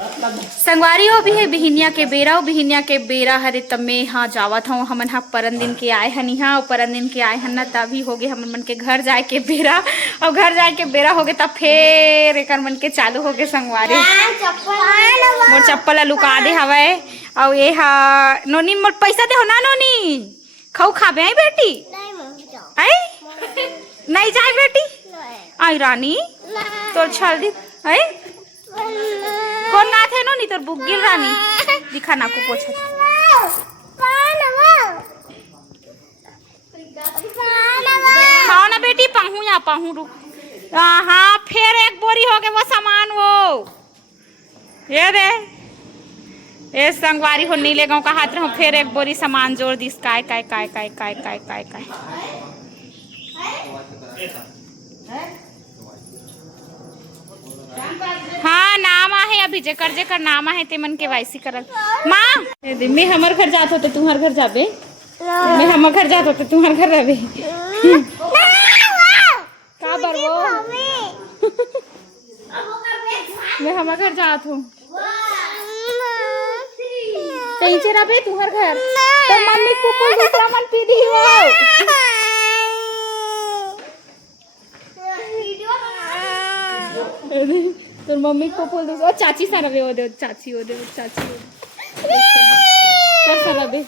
संगवारी हो भी है बिहिनिया के बेरा हरे तब में हाँ जावत हूँ हमन हाँ परन दिन के आए हन यहाँ परन दिन के आए हन ना तभी हो गए हमन मन के घर जाए के बेरा और घर जाए के बेरा हो गए तब फिर एक मन के चालू हो गए संगवारी मोर चप्पल लुका दे हवे और ये हा नोनी मोर पैसा दे हो ना नोनी खाऊ खाबे आई बेटी आई नहीं जाए बेटी आई रानी तोर छल दी आई कौन ना थे नो नहीं तोर बुगिल रानी दिखा ना को पोछ खाओ ना बेटी पाहू या पाहू रुक हाँ फिर एक बोरी हो गए वो सामान वो ये दे ये संगवारी हो नीले गांव का हाथ रहो फिर एक बोरी सामान जोड़ दिस काय काय काय काय काय काय काय काय हाँ नाम आहे अभी जेकर नाम आहे ते मन के वाईसी करल माँ मैं हमर घर जात होते तुम्हार घर जाबे मैं हमर घर जात होते तुम्हार घर रहबे का बरवो मैं हमर घर जात हूँ कहीं से रहबे तुम्हार घर तो मम्मी को कोई दूसरा मन पी दी हो तो मम्मी को बोल दो ओ चाची सारा बे ओ दे चाची ओ दे चाची कर सारा बे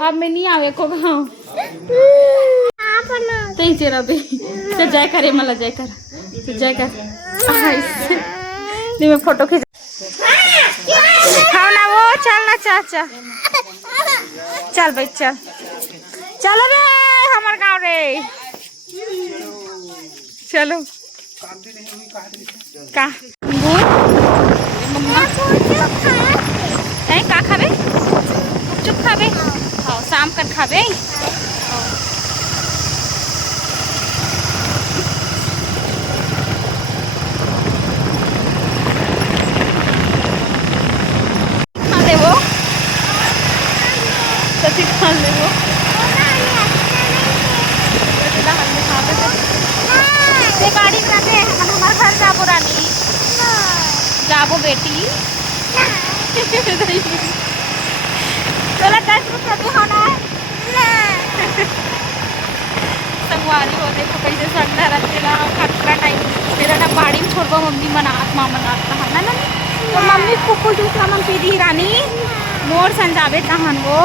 अब मैं नहीं आवे को गाँव तई चेरा बे तो जाय करे मला जाय कर तो जाय कर नहीं मैं फोटो खींच खाओ ना वो चल ना चाचा चल भाई चल चलो रे हमार गाँव रे चलो का मम्मा का खाबे चुप खाबे हाँ शाम कर खाबे खा ले वो सच्ची खा ले वो गाड़ी में हमारे घर जाबो रानी जाबो बेटी चलो 10 रुपया भी होना संगवारी हो देखो कैसे संडा रखते ना खतरा टाइम मेरा ना बाड़ी में छोड़बो मम्मी मनात माँ मनात कहा ना तो मम्मी कुकुर दूसरा मन पी दी रानी मोर संजाबे तहन वो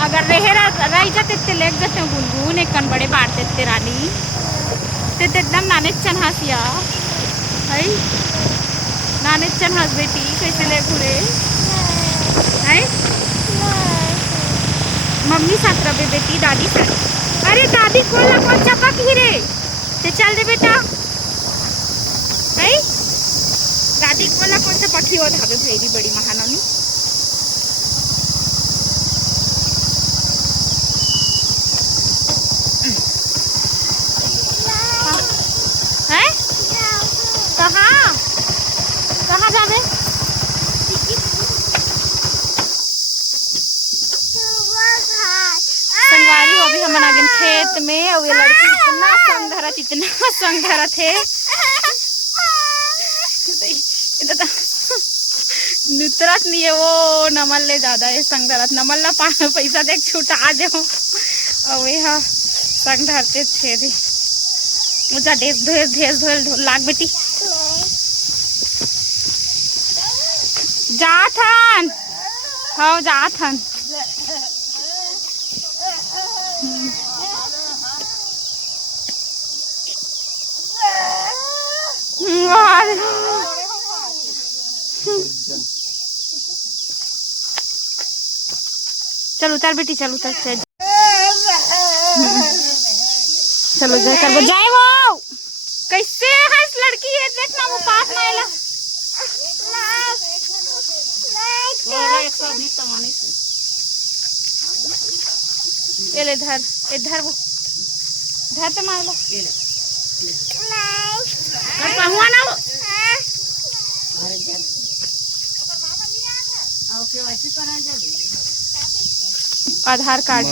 अगर रही जाते ते लेक जाते गुनगुन एक बड़े बांट देते रानी ते एकदम नाने चन हंसिया है नाने चन हंस बेटी कैसे ले घूरे है मम्मी साथ रहे बेटी दादी साथ अरे दादी कौन चपक ही रे ते चल दे बेटा है दादी कौन चपक ही हो धाबे भेड़ी बड़ी महाननी कहाँ जाबे संगवारी हो भी हमन आगे खेत में और ये लड़की इतना संग धरत है नितरत नहीं है वो नमल ले ज्यादा है संग धरत नमल ना पैसा देख छुटा दे और ये हाँ संग धरते थे दे मुझा ढेस धोल लाग बेटी जाथन हाँ जाथन चल उतर बेटी चल उतर चलो जाए कर वो जाए वो कैसे हंस लड़की है देखना वो पास में आएला ये ले इधर वो धर पे मार लो हुआ ना वो ओके वैसे करा जाए आधार कार्ड।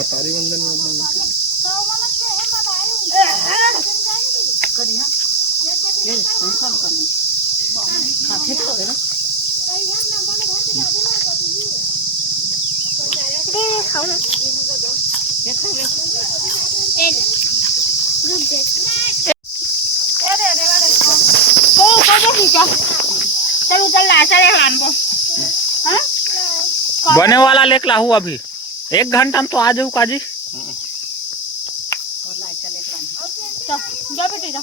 बने वाला लेके लाहू अभी 1 घंटा में तो आ जाऊ काजी। जा बेटी जा।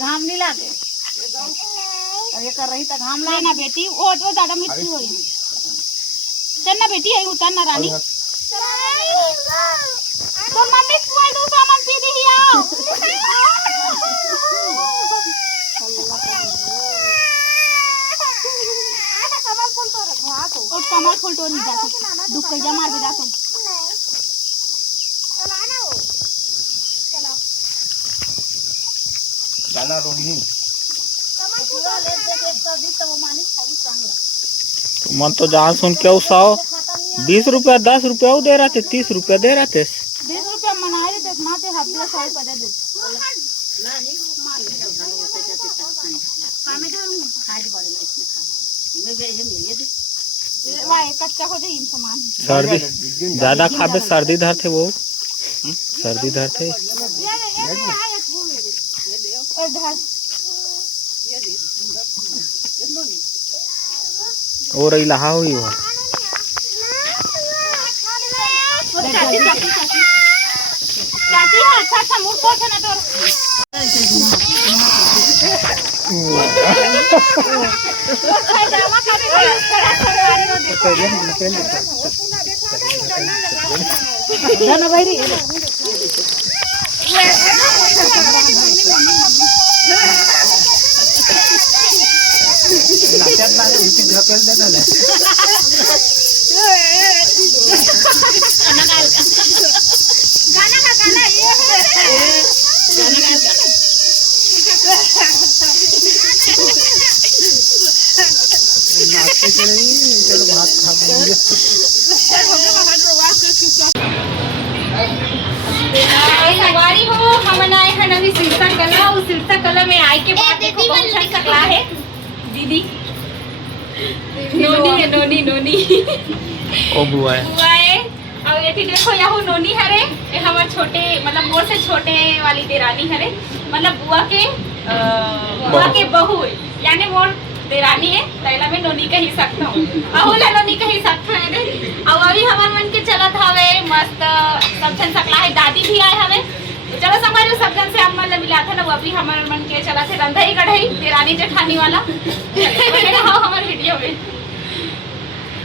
घाम नहीं लागे ये कर रही घाम ना बेटी वो ज्यादा मिट्टी हो चल ना बेटी है उतर ना रानी तो मम्मी कोई दूसरा मन पी दी आओ और कमल फूल तो नहीं जाते दुख के जमा भी जाते गाना रोही तो मन तो जहाँ सुन के 120 रुपया 10 रुपया दे रहा थे 30 रुपया दे रहा थे 20 रुपया मनाए थे माते हफ्ते साल पड़े दे कच्चा हो जाए सामान सर्दी ज्यादा खाबे सर्दी धरते वो सर्दी धरते और इलाहा हुई वो चाची अच्छा अच्छा मुड़ को ना तो ना भाई रे सवारी हो हम आए हैं अभी सिरसा कला उस सिरसा कला में आए के बाद देखो बहुत अच्छा सकला है दीदी नोनी है नोनी नोनी ओ बुआ है और ये देखो यहाँ नोनी हरे ये हमारे छोटे मतलब मोर से छोटे वाली देरानी हरे मतलब बुआ के बहू है यानी मोर देरानी है तैला में नोनी का ही सकता हूँ अहुला नोनी का ही सकता है रे और अभी हमारे मन के चलत हवे मस्त सब जन सकला है दादी भी आए हवे चलो हमारे सब जन से हम मतलब मिला था ना वो अभी हमारे मन के चला थे रंधा ही कढ़ाई देरानी जेठानी वाला हाँ हमारे वीडियो में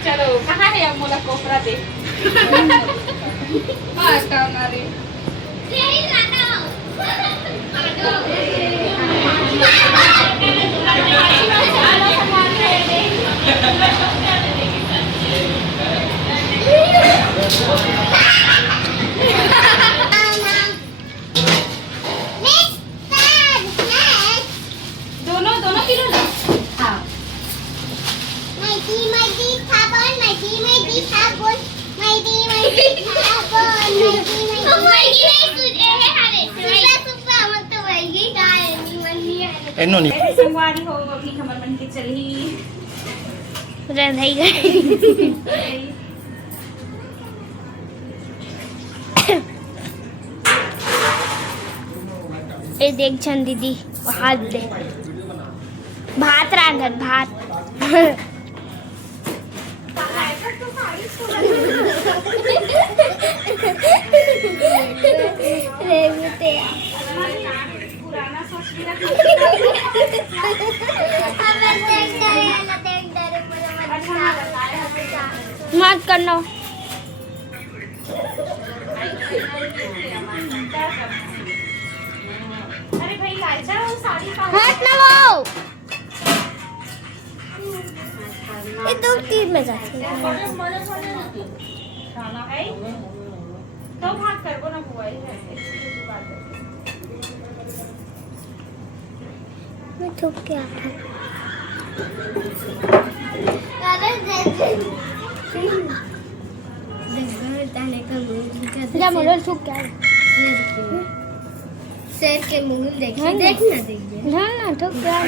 चलो कहाँ है अब मोला कोपरा दे हाँ कहाँ रे दोनों किलो ना हाँ संगवारी हो अभी हमर मन के चली रंधाई गई ए देख छन दीदी हाथ दे भात रांधत भात मत करना अरे भाई लाइजा वो साड़ी का हाथ ना वो ये 2-3 में जाती है खाना है तो भात करबो ना बुआ है मैं थूक के आता जा मोड़ल थूक के शेर के मुंह देखिए देखना देखिए ना थूक के आ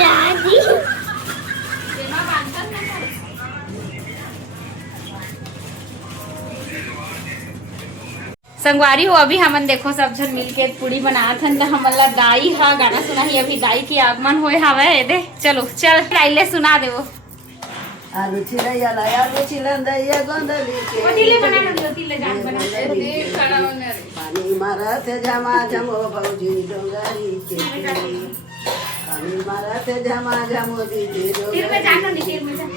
यार दी संगवारी हो अभी हमन देखो सब झन मिलके पूड़ी बनात हन त हमन ला दाई हा गाना सुनाही अभी दाई के आगमन होए हवे दे चलो चल लाइले सुना देवो आलू छिलैया ला आलू छिलंदैया गोंदली के ओतिले बना न ओतिले जान बना दे खड़ा होने पानी मारत झमा झमो भौजी डोंगरी के पानी मारत झमा झमो दीदी तीर में जान न तीर में जा